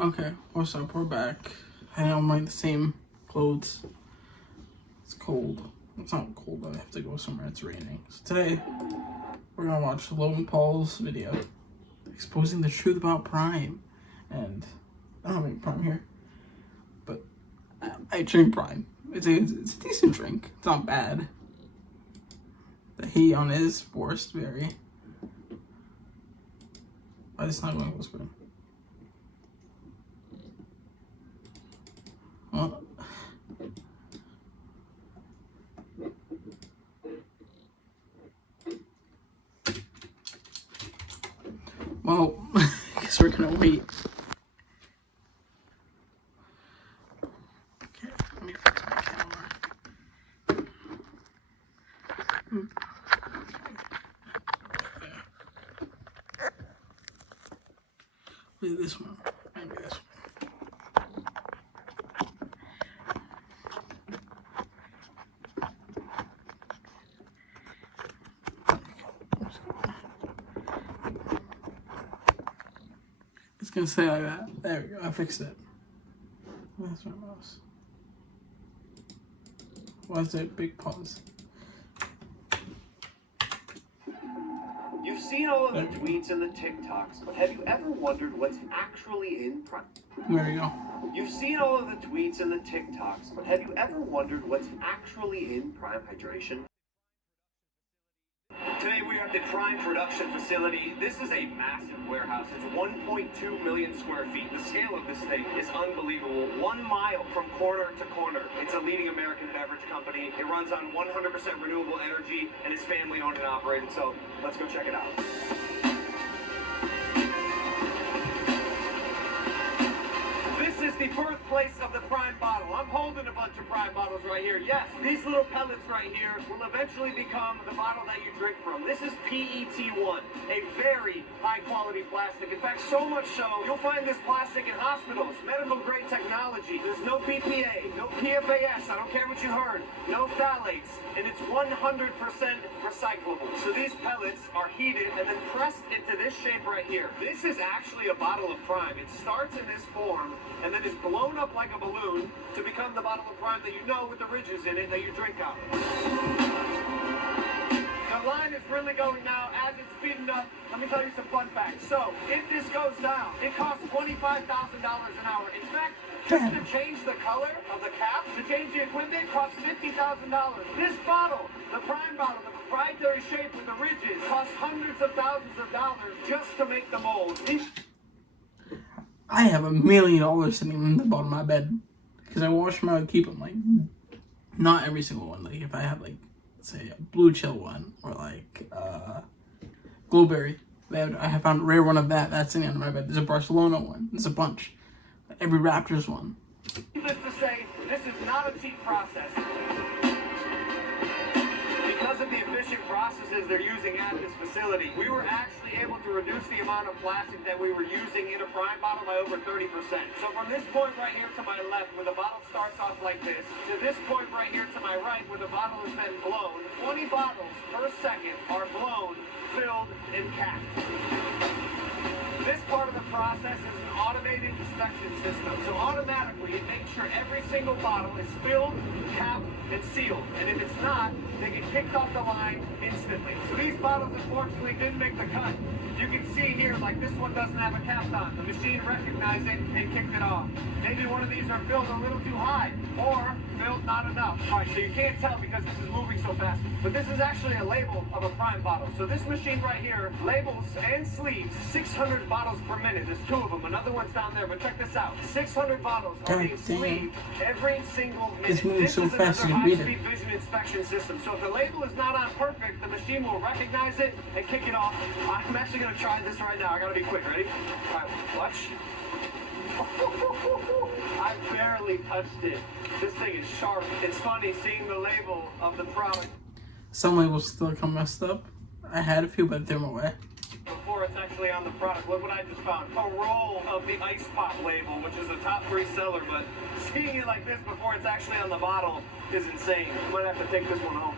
Okay, what's up? We're back. I know I'm wearing the same clothes. It's cold. It's not cold, but I have to go somewhere. It's raining. So today, we're gonna watch Logan Paul's video exposing the truth about Prime. And I don't have any Prime here, but I drink Prime. It's a decent drink. It's not bad. The heat on it is forced very. Why is it not going close with him? Well, I guess we're gonna wait. Okay, let me fix my camera. Wait, this one. Maybe this one. It's gonna say like that. There we go. I fixed it. Where's my mouse? Why is there a big pause? You've seen all of the tweets and the TikToks, but have you ever wondered what's actually in Prime? There you go. You've seen all of the tweets and the TikToks, but have you ever wondered what's actually in Prime Hydration? Today we are at the Prime production facility. This is a massive warehouse. It's 1.2 million square feet. The scale of this thing is unbelievable. 1 mile from corner to corner. It's a leading American beverage company. It runs on 100% renewable energy and is family owned and operated. So let's go check it out. This is the birthplace of the Prime bottle. I'm holding a bunch of Prime bottles right here. Yes, these little pellets right here will eventually become the bottle that you drink from. This is PET1, a very high quality plastic. In fact, so much so, you'll find this plastic in hospitals, medical grade technology. There's no BPA, no PFAS, I don't care what you heard, no phthalates, and it's 100% recyclable. So these pellets are heated and then pressed into this shape right here. This is actually a bottle of Prime. It starts in this form and then is blown up like a balloon to become the bottle of Prime that you know with the ridges in it that you drink out of. The line is really going now. As it's speeding up, let me tell you some fun facts. So, if this goes down, it costs $25,000 an hour. In fact, just to change the color of the cap, to change the equipment, costs $50,000. This bottle, the Prime bottle, the proprietary shape with the ridges, costs hundreds of thousands of dollars just to make the mold. I have $1 million sitting in the bottom of my bed because I wash them out and keep them. Like, not every single one. Like, if I have, like, say, a Blue Chill one or, like, Blueberry, I have found a rare one of that. That's sitting under my bed. There's a Barcelona one. There's a bunch. Every Raptors one. Needless to say, this is not a cheap process. Because of the efficient processes they're using at this facility, we were actually able to reduce the amount of plastic that we were using in a Prime bottle by over 30%. So from this point right here to my left, where the bottle starts off like this, to this point right here to my right, where the bottle has been blown, 20 bottles per second are blown, filled, and capped. This part of the process is an automated inspection system. So automatically, it makes sure every single bottle is filled, capped, and sealed. And if it's not, they get kicked off the line instantly. So these bottles, unfortunately, didn't make the cut. You can see here, like this one doesn't have a cap on. The machine recognized it and kicked it off. Maybe one of these are filled a little too high, or filled not enough. All right, so you can't tell because this is moving so fast. But this is actually a label of a Prime bottle. So this machine right here labels and sleeves 600 bottles per minute. There's 2 of them. Another one's down there, but check this out. 600 bottles are being sleeved every single minute. It's moving so fast you can read it. High-speed vision inspection system. So if the label is not on perfect, the machine will recognize it and kick it off. I'm actually going to try this right now. I got to be quick. Ready? All right, watch. I barely touched it. This thing is sharp. It's funny seeing the label of the product. Some labels still come messed up. I had a few, but threw them away. Before it's actually on the product. Look what I just found. A roll of the Ice Pop label, which is a top 3 seller, but seeing it like this before it's actually on the bottle is insane. Might have to take this one home.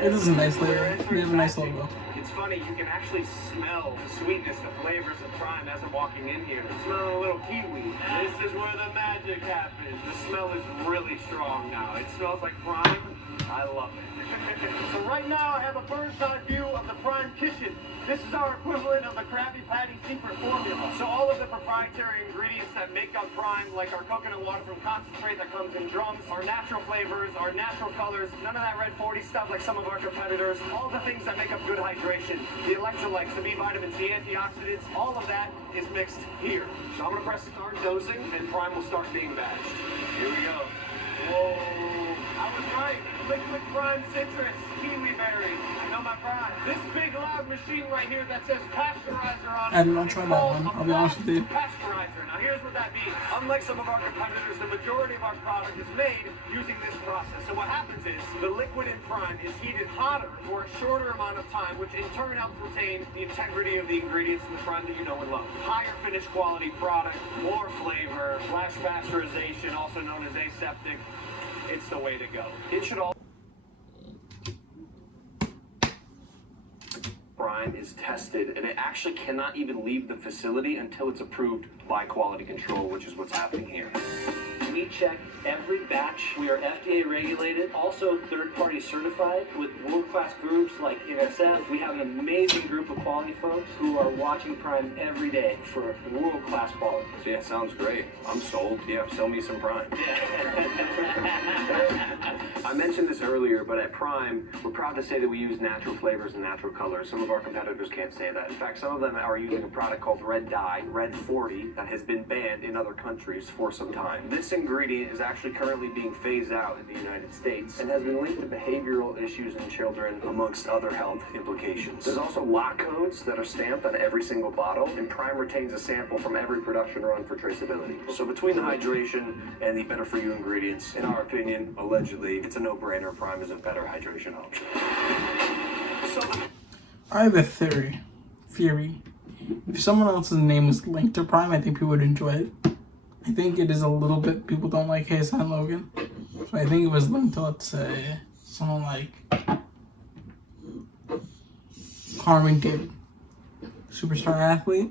It is a nice label. They have a nice logo. It's funny, you can actually smell the sweetness, the flavors of Prime as I'm walking in here. I'm smelling a little kiwi. This is where the magic happens. The smell is really strong now. It smells like Prime. I love it. So right now I have a bird's eye view of the Prime kitchen. This is our equivalent of the Krabby Patty secret formula. So all of the proprietary ingredients that make up Prime, like our coconut water from concentrate that comes in drums, our natural flavors, our natural colors, none of that red 40 stuff like some of our competitors, all the things that make up good hydration, the electrolytes, the B vitamins, the antioxidants, all of that is mixed here. So I'm gonna press start dosing and Prime will start being batched. Here we go. Whoa, I was right. Liquid Prime citrus, kiwi berry. I know my Prime. This big loud machine right here that says pasteurizer on it. I did not try that one, I'll be honest with you. Pasteurizer. Now here's what that means. Unlike some of our competitors, the majority of our product is made using this process. So what happens is the liquid in Prime is heated hotter for a shorter amount of time, which in turn helps retain the integrity of the ingredients in the Prime that you know and love. Higher finished quality product, more flavor, flash pasteurization, also known as aseptic. It's the way to go. It should all. Prime is tested, and it actually cannot even leave the facility until it's approved by quality control, which is what's happening here. We check every batch. We are FDA regulated, also third-party certified with world-class groups like NSF. We have an amazing group of quality folks who are watching Prime every day for world-class quality. So yeah, sounds great. I'm sold. Yeah, sell me some Prime. I mentioned this earlier, but at Prime, we're proud to say that we use natural flavors and natural colors. Some of our competitors can't say that. In fact, some of them are using a product called red dye, red 40, that has been banned in other countries for some time. This ingredient is actually currently being phased out in the United States and has been linked to behavioral issues in children, amongst other health implications. There's also lot codes that are stamped on every single bottle, and Prime retains a sample from every production run for traceability. So between the hydration and the better-for-you ingredients, in our opinion, allegedly, it's a no-brainer. Prime is a better hydration option. I have a theory. If someone else's name was linked to Prime, I think people would enjoy it. I think it is a little bit, people don't like KSI and Logan. So I think it was linked to, let's say, someone like Carmen David, superstar athlete.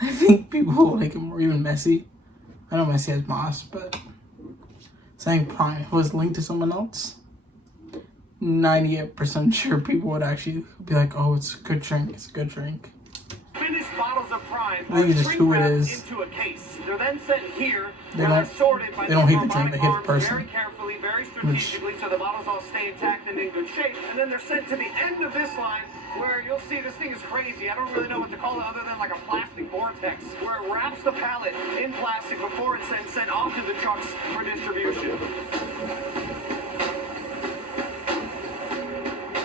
I think people will like him, or even Messi. I know Messi has Moss, but saying Prime was linked to someone else, 98% sure people would actually be like, oh, it's a good drink, it's a good drink. Finished bottles of Prime I think it's just who it is. into a case. They're then sent here. They don't hate the drink, they hate the person. Very carefully, very strategically, so the bottles all stay intact and in good shape. And then they're sent to the end of this line, where you'll see this thing is crazy. I don't really know what to call it other than like a plastic vortex, where it wraps the pallet in plastic before it's then sent off to the trucks for distribution.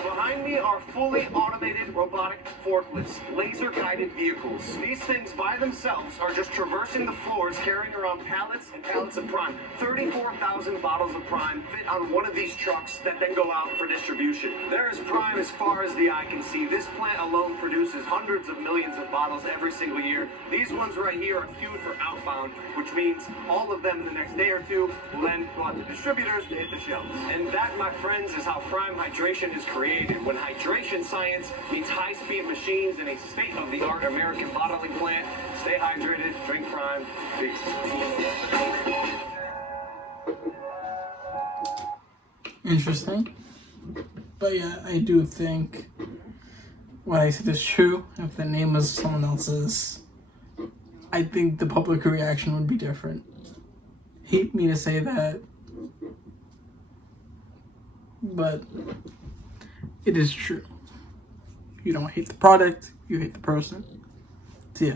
Behind me are fully automated robotic forklifts, laser-guided vehicles. These things by themselves are just traversing the floors, carrying around pallets and pallets of Prime. 34,000 bottles of Prime fit on one of these trucks that then go out for distribution. There is Prime as far as the eye can see. This plant alone produces hundreds of millions of bottles every single year. These ones right here are queued for outbound, which means all of them in the next day or two will then go out to distributors to hit the shelves. And that, my friends, is how Prime hydration is created. When hydration science meets high-speed machines in a state-of-the-art American bottling plant, stay hydrated, drink Prime. Peace. Interesting. But yeah, I do think what I said is true. If the name was someone else's, I think the public reaction would be different. Hate me to say that, but it is true. You don't hate the product, you hate the person. See ya.